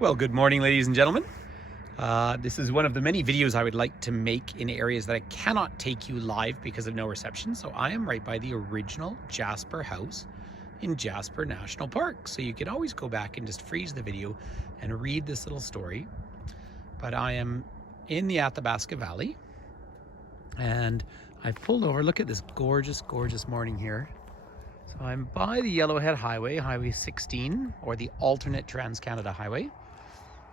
Well, good morning, ladies and gentlemen. This is one of the many videos I would like to make in areas that I cannot take you live because of no reception. So I am right by the original Jasper House in Jasper National Park. So you can always go back and just freeze the video and read this little story. But I am in the Athabasca Valley and I've pulled over. Look at this gorgeous, gorgeous morning here. So I'm by the Yellowhead Highway, Highway 16, or the alternate Trans-Canada Highway.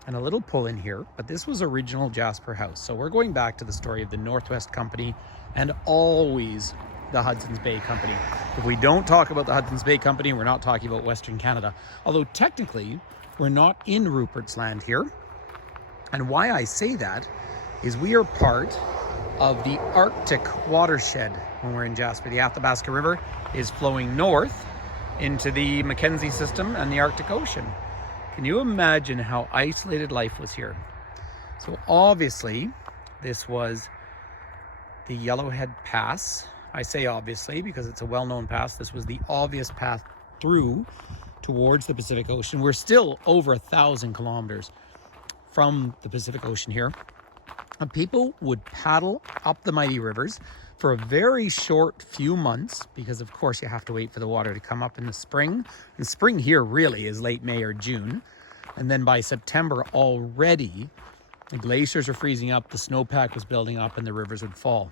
And a little pull in here, but this was original Jasper House. So we're going back to the story of the Northwest Company and always the Hudson's Bay Company. If we don't talk about the Hudson's Bay Company, we're not talking about Western Canada. Although technically, we're not in Rupert's Land here. And why I say that is we are part of the Arctic watershed when we're in Jasper. The Athabasca River is flowing north into the Mackenzie system and the Arctic Ocean. Can you imagine how isolated life was here? So obviously, this was the Yellowhead Pass. I say obviously because it's a well-known pass. This was the obvious path through towards the Pacific Ocean. We're still over 1,000 kilometers from the Pacific Ocean here. And people would paddle up the mighty rivers for a very short few months, because of course you have to wait for the water to come up in the spring. And spring here really is late May or June. And then by September already, the glaciers are freezing up, the snowpack was building up, and the rivers would fall.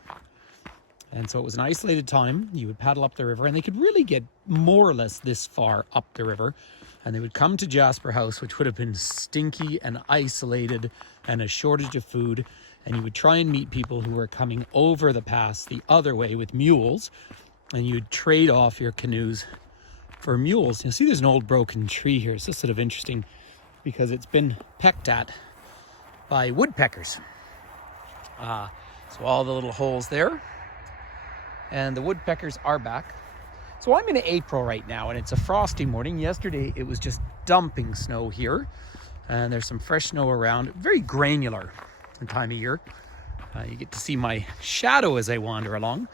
And so it was an isolated time. You would paddle up the river, and they could really get more or less this far up the river. And they would come to Jasper House, which would have been stinky and isolated and a shortage of food. And you would try and meet people who were coming over the pass the other way with mules, and you'd trade off your canoes for mules. You see there's an old broken tree here. It's just sort of interesting because it's been pecked at by woodpeckers. So all the little holes there, and the woodpeckers are back. So I'm in April right now, and it's a frosty morning. Yesterday it was just dumping snow here, and there's some fresh snow around, very granular time of year. You get to see my shadow as I wander along.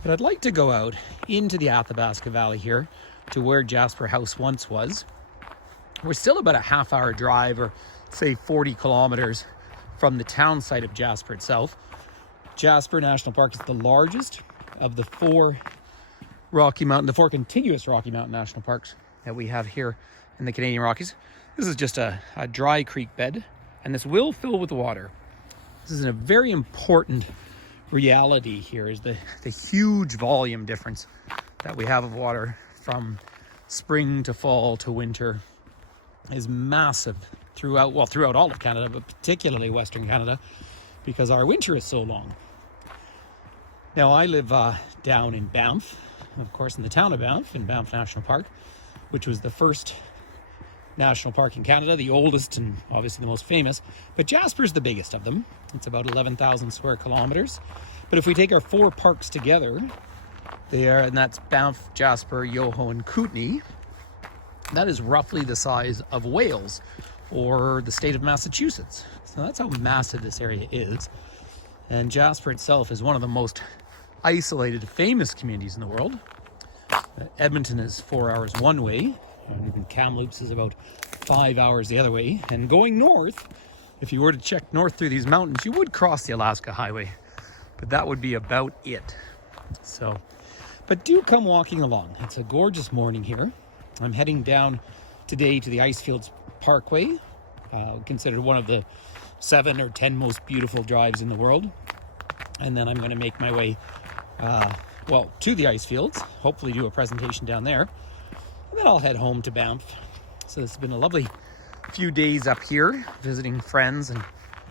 But I'd like to go out into the Athabasca Valley here to where Jasper House once was. We're still about a half-hour drive, or say 40 kilometers from the town site of Jasper itself. Jasper National Park is the largest of the four contiguous Rocky Mountain National Parks that we have here in the Canadian Rockies. This is just a dry creek bed, and this will fill with water. This is a very important reality here, is the huge volume difference that we have of water from spring to fall to winter is massive throughout all of Canada, but particularly Western Canada, because our winter is so long. Now I live down in Banff, of course in the town of Banff, in Banff National Park, which was the first national park in Canada, the oldest and obviously the most famous, but Jasper's the biggest of them. It's about 11,000 square kilometers. But if we take our four parks together, and that's Banff, Jasper, Yoho, and Kootenay, that is roughly the size of Wales or the state of Massachusetts. So that's how massive this area is. And Jasper itself is one of the most isolated, famous communities in the world. Edmonton is 4 hours one way, and even Kamloops is about 5 hours the other way. And going north, if you were to check north through these mountains, you would cross the Alaska Highway, but that would be about it. So, but do come walking along. It's a gorgeous morning here. I'm heading down today to the Icefields Parkway, considered one of the 7 or 10 most beautiful drives in the world. And then I'm going to make my way, to the Icefields, hopefully do a presentation down there. And then I'll head home to Banff. So this has been a lovely few days up here, visiting friends and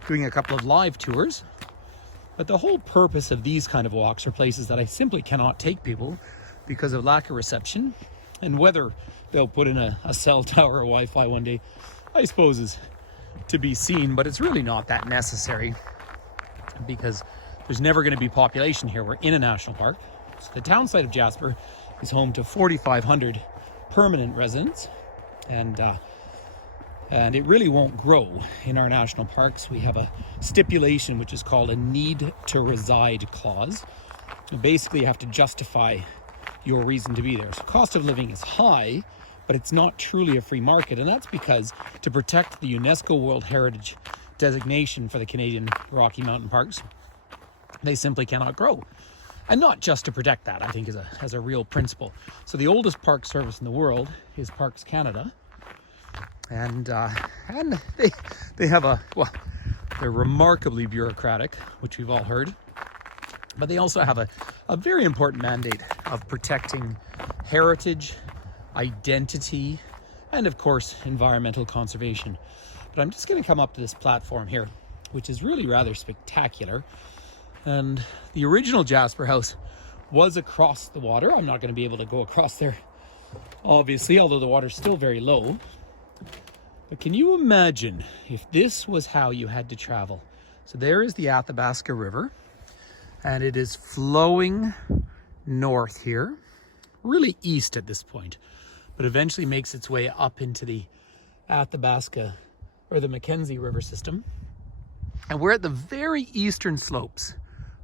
doing a couple of live tours. But the whole purpose of these kind of walks are places that I simply cannot take people because of lack of reception. And whether they'll put in a cell tower or Wi-Fi one day, I suppose is to be seen, but it's really not that necessary because there's never going to be population here. We're in a national park. So the town site of Jasper is home to 4,500 permanent residents, and it really won't grow in our national parks. We have a stipulation which is called a need to reside clause. Basically you have to justify your reason to be there. So cost of living is high, but it's not truly a free market. And that's because to protect the UNESCO World Heritage designation for the Canadian Rocky Mountain Parks, they simply cannot grow. And not just to protect that, I think as a real principle. So the oldest park service in the world is Parks Canada. And they have they're remarkably bureaucratic, which we've all heard. But they also have a very important mandate of protecting heritage, identity, and of course, environmental conservation. But I'm just going to come up to this platform here, which is really rather spectacular. And the original Jasper House was across the water. I'm not going to be able to go across there, obviously, although the water's still very low. But can you imagine if this was how you had to travel? So there is the Athabasca River, and it is flowing north here, really east at this point, but eventually makes its way up into the Athabasca or the Mackenzie River system. And we're at the very eastern slopes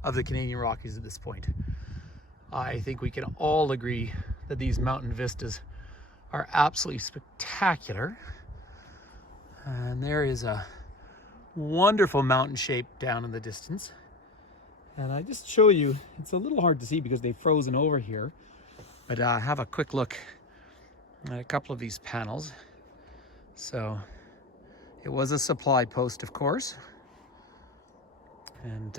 of the Canadian Rockies at this point. I think we can all agree that these mountain vistas are absolutely spectacular. And there is a wonderful mountain shape down in the distance. And I just show you, it's a little hard to see because they've frozen over here, but have a quick look at a couple of these panels. So it was a supply post, of course. And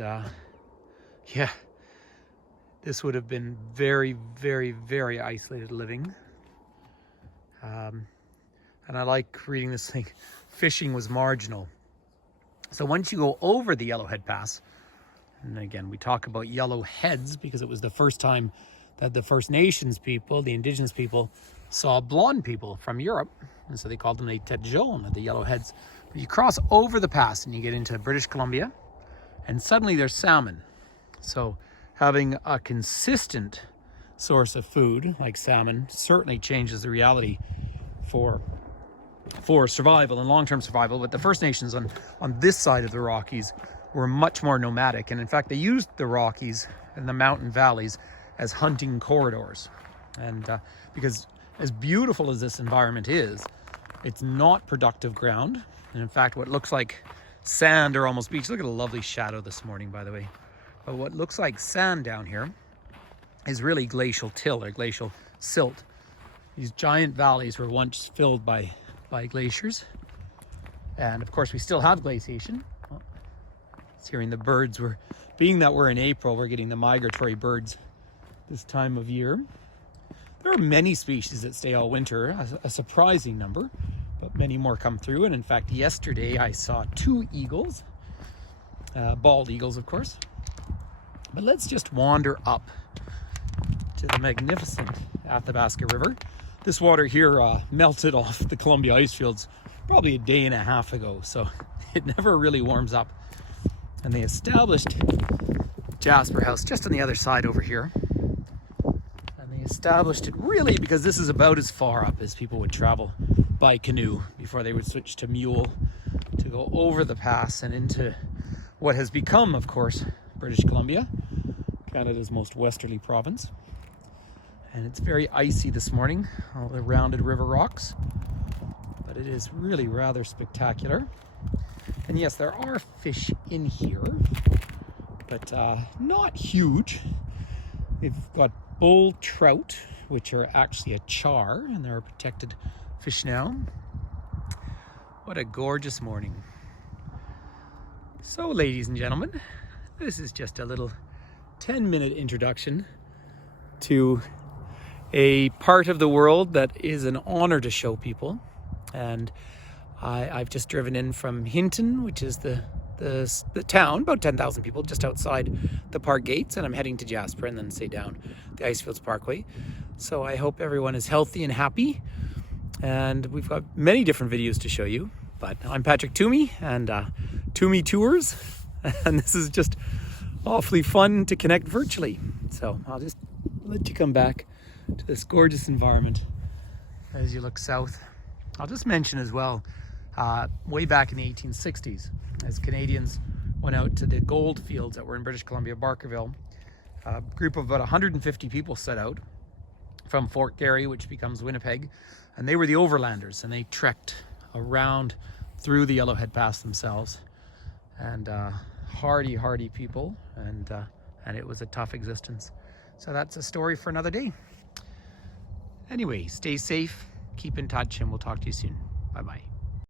yeah, this would have been very, very, very isolated living. And I like reading this thing, fishing was marginal. So once you go over the Yellowhead Pass, and again, we talk about yellowheads because it was the first time that the First Nations people, the indigenous people, saw blonde people from Europe. And so they called them les têtes jaunes, the yellowheads. But you cross over the pass and you get into British Columbia, and suddenly there's salmon. So having a consistent source of food like salmon certainly changes the reality for survival and long-term survival. But the First Nations on this side of the Rockies were much more nomadic, and in fact they used the Rockies and the mountain valleys as hunting corridors. And because as beautiful as this environment is, it's not productive ground, and in fact what looks like sand or almost beach, look at a lovely shadow this morning, by the way, but what looks like sand down here is really glacial till or glacial silt. These giant valleys were once filled by glaciers, and of course we still have glaciation. It's hearing the birds. Being that we're in April, we're getting the migratory birds this time of year. There are many species that stay all winter, a surprising number, but many more come through. And in fact, yesterday I saw 2 eagles, bald eagles, of course. But let's just wander up to the magnificent Athabasca River. This water here melted off the Columbia ice fields probably a day and a half ago, so it never really warms up. And they established Jasper House just on the other side over here. And they established it really because this is about as far up as people would travel by canoe before they would switch to mule to go over the pass and into what has become, of course, British Columbia, Canada's most westerly province. And it's very icy this morning, all the rounded river rocks, but it is really rather spectacular. And yes, there are fish in here, but not huge. We've got bull trout, which are actually a char, and they're a protected fish now. What a gorgeous morning. So, ladies and gentlemen, this is just a little 10-minute introduction to a part of the world that is an honor to show people. And I've just driven in from Hinton, which is the town, about 10,000 people just outside the park gates, and I'm heading to Jasper and then down the Icefields Parkway. So I hope everyone is healthy and happy, and we've got many different videos to show you. But I'm Patrick Toomey and Toomey Tours, and this is just awfully fun to connect virtually. So I'll just let you come back to this gorgeous environment as you look south. I'll just mention as well, way back in the 1860s, as Canadians went out to the gold fields that were in British Columbia, Barkerville, a group of about 150 people set out from Fort Garry, which becomes Winnipeg, and they were the overlanders, and they trekked around through the Yellowhead Pass themselves, and hardy people, and it was a tough existence. So that's a story for another day. Anyway, stay safe, keep in touch, and we'll talk to you soon. Bye-bye.